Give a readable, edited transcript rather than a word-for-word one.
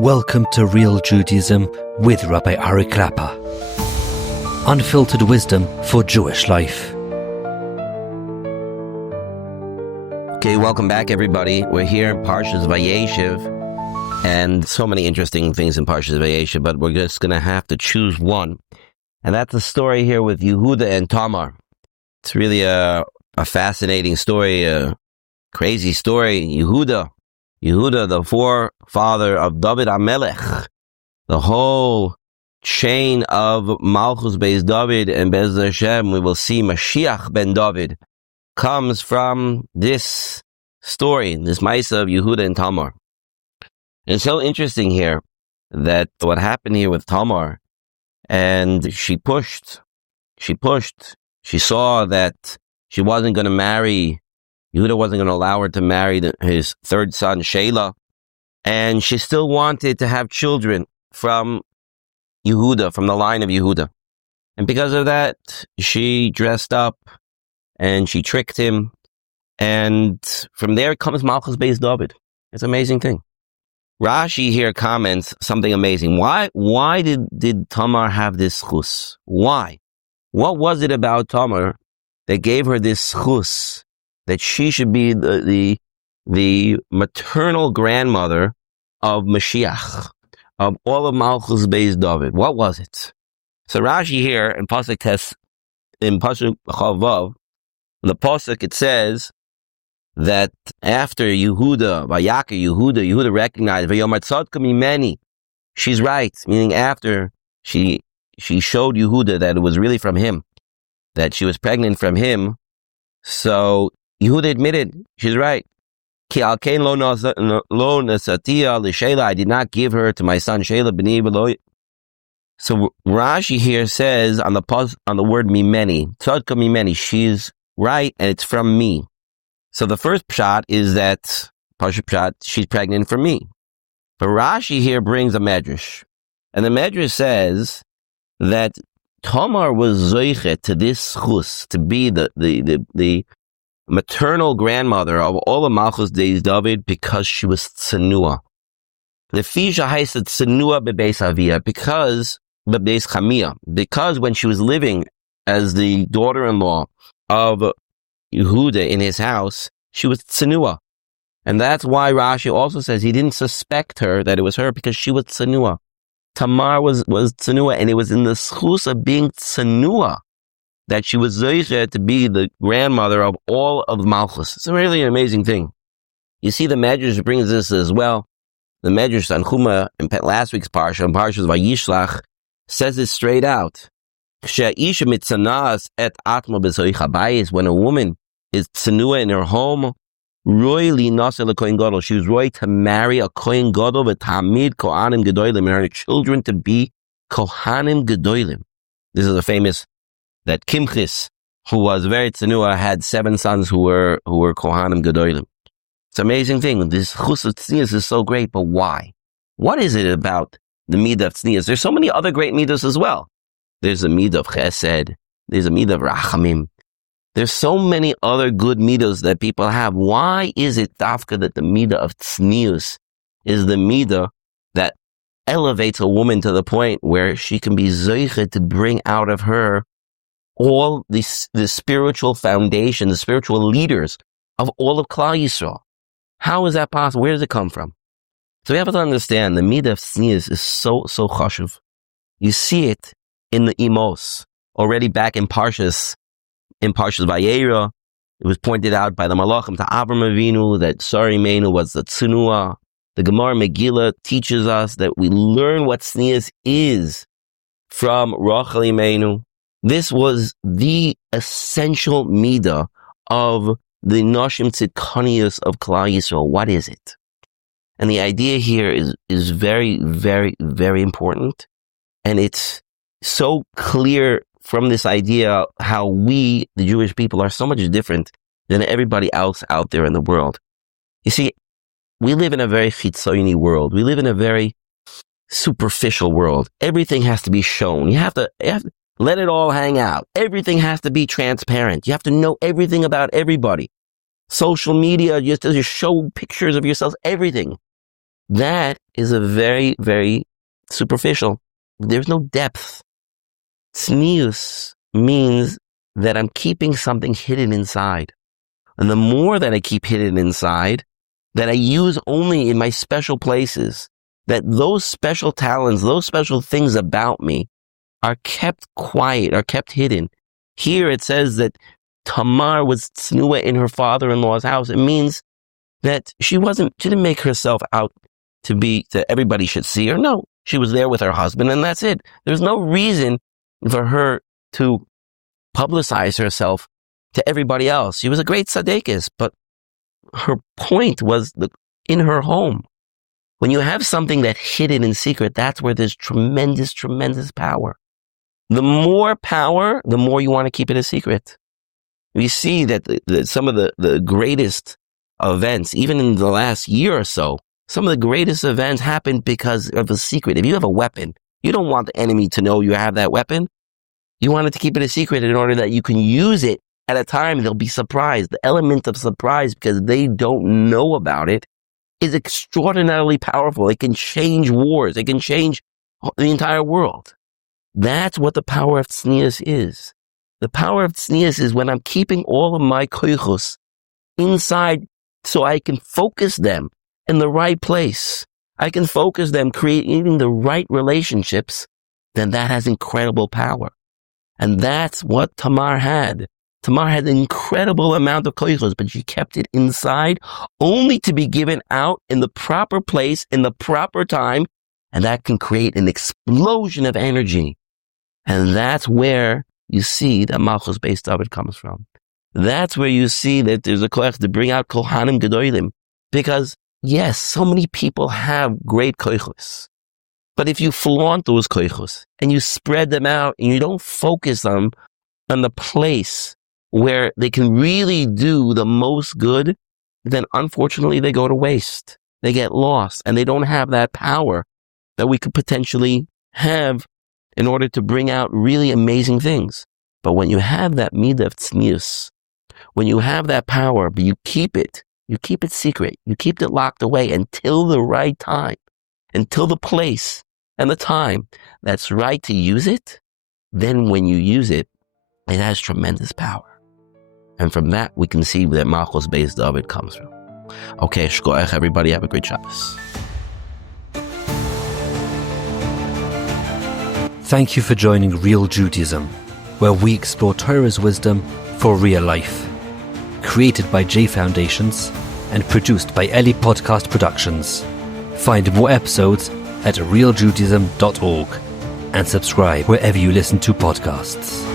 Welcome to Real Judaism with Rabbi Klapper. Unfiltered wisdom for Jewish life. Okay, welcome back, everybody. We're here in Parshas Vayeishev, and so many interesting things in Parshas Vayeishev, but we're just going to have to choose one. And that's the story here with Yehuda and Tamar. It's really a fascinating story, a crazy story. Yehuda, the forefather of David HaMelech, the whole chain of Malchus Beis David and Be'ez Hashem, we will see Mashiach ben David, comes from this story, this Maisa of Yehuda and Tamar. And it's so interesting here that what happened here with Tamar, and she saw that she wasn't going to marry, Yehuda wasn't going to allow her to marry his third son, Shelah, and she still wanted to have children from Yehuda, from the line of Yehuda. And because of that, she dressed up and she tricked him. And from there comes Malchus Beis David. It's an amazing thing. Rashi here comments something amazing. Why did Tamar have this chus? Why? What was it about Tamar that gave her this chus, that she should be the maternal grandmother of Mashiach, of all of Malchus Beis David? What was it? So Rashi here in Pasuk Chavav, the Pasuk, it says that after Yehuda recognized Vayomar tzadka mimeni, she's right, meaning after she showed Yehuda that it was really from him, that she was pregnant from him. So Yehuda admitted, she's right. Ki al kein lo nasatia l'Shelah, I did not give her to my son Shelah b'ni v'lo. So Rashi here says on the word mimeni, tzadka mimeni, she's right and it's from me. So the first pshat is that, Pasha pshat, she's pregnant from me. But Rashi here brings a medrash. And the medrash says that Tamar was zoichet to this chus, to be the maternal grandmother of all of Malchus Beis David, because she was tznuah. The fisha haised tznuah bebeis avia, because bebeis chamia, because when she was living as the daughter-in-law of Yehuda in his house, she was tznuah. And that's why Rashi also says he didn't suspect her, that it was her, because she was tznuah. Tamar was tznuah, and it was in the schus of being tznuah that she was zoichet to be the grandmother of all of Malchus. It's really an amazing thing. You see, the Medrash brings this as well. The Medrash on Chuma in last week's Parsha, in Parshas Vayishlach, says it straight out. When a woman is tznuah in her home, she was right to marry a kohen gadol v'tamid kohanim gedolim, and her children to be kohanim gedolim. This is a famous, that Kimchis, who was very tznuah, had 7 sons who were kohanim gedolim. It's an amazing thing. This chus of tznius is so great, but why? What is it about the middah of tznius? There's so many other great middahs as well. There's a middah of chesed. There's a middah of rachamim. There's so many other good middahs that people have. Why is it dafka that the middah of tznius is the middah that elevates a woman to the point where she can be zoichet to bring out of her all the spiritual foundation, the spiritual leaders of all of Klal Yisrael? How is that possible? Where does it come from? So we have to understand the middah of tznius is so chashuv. You see it in the Imos, already back in Parshas Vayeishev. It was pointed out by the Malachim to Avram Avinu that Sari Meinu was the tznuah. The Gemara Megillah teaches us that we learn what tznius is from Rachel Imeinu. This was the essential middah of the Noshim Tzidkanius of Klal Yisrael. What is it? And the idea here is very, very, very important. And it's so clear from this idea how we, the Jewish people, are so much different than everybody else out there in the world. You see, we live in a very chitzoni world. We live in a very superficial world. Everything has to be shown. You have to let it all hang out. Everything has to be transparent. You have to know everything about everybody. Social media, just show pictures of yourselves, everything. that is a very, very superficial. There's no depth. Tznius means that I'm keeping something hidden inside. And the more that I keep hidden inside, that I use only in my special places, that those special talents, those special things about me are kept quiet, are kept hidden. Here it says that Tamar was tznuah in her father-in-law's house. It means that she didn't make herself out that everybody should see her. No, she was there with her husband and that's it. There's no reason for her to publicize herself to everybody else. She was a great tzaddikus, but her point was in her home. When you have something that's hidden in secret, that's where there's tremendous, tremendous power. The more power, the more you want to keep it a secret. We see that some of the greatest events, even in the last year or so, some of the greatest events happen because of a secret. If you have a weapon, you don't want the enemy to know you have that weapon. You want it to keep it a secret in order that you can use it at a time they'll be surprised. The element of surprise, because they don't know about it, is extraordinarily powerful. It can change wars. It can change the entire world. That's what the power of Tznius is. The power of Tznius is when I'm keeping all of my koichos inside so I can focus them in the right place. I can focus them creating the right relationships, then that has incredible power. And that's what Tamar had. Tamar had an incredible amount of koichos, but she kept it inside only to be given out in the proper place, in the proper time, and that can create an explosion of energy. And that's where you see that Malchus Beis David comes from. That's where you see that there's a koich to bring out kohanim gedolim. Because, yes, so many people have great koichos. But if you flaunt those koichos and you spread them out and you don't focus them on the place where they can really do the most good, then unfortunately they go to waste. They get lost and they don't have that power that we could potentially have in order to bring out really amazing things. But when you have that middah of tznius, when you have that power, but you keep it secret, you keep it locked away until the right time, until the place and the time that's right to use it, then when you use it, it has tremendous power. And from that, we can see that Malchus Beis David comes from. Okay, shkoach, everybody, have a great Shabbos. Thank you for joining Real Judaism, where we explore Torah's wisdom for real life. Created by J Foundations and produced by Eli Podcast Productions. Find more episodes at realjudaism.org and subscribe wherever you listen to podcasts.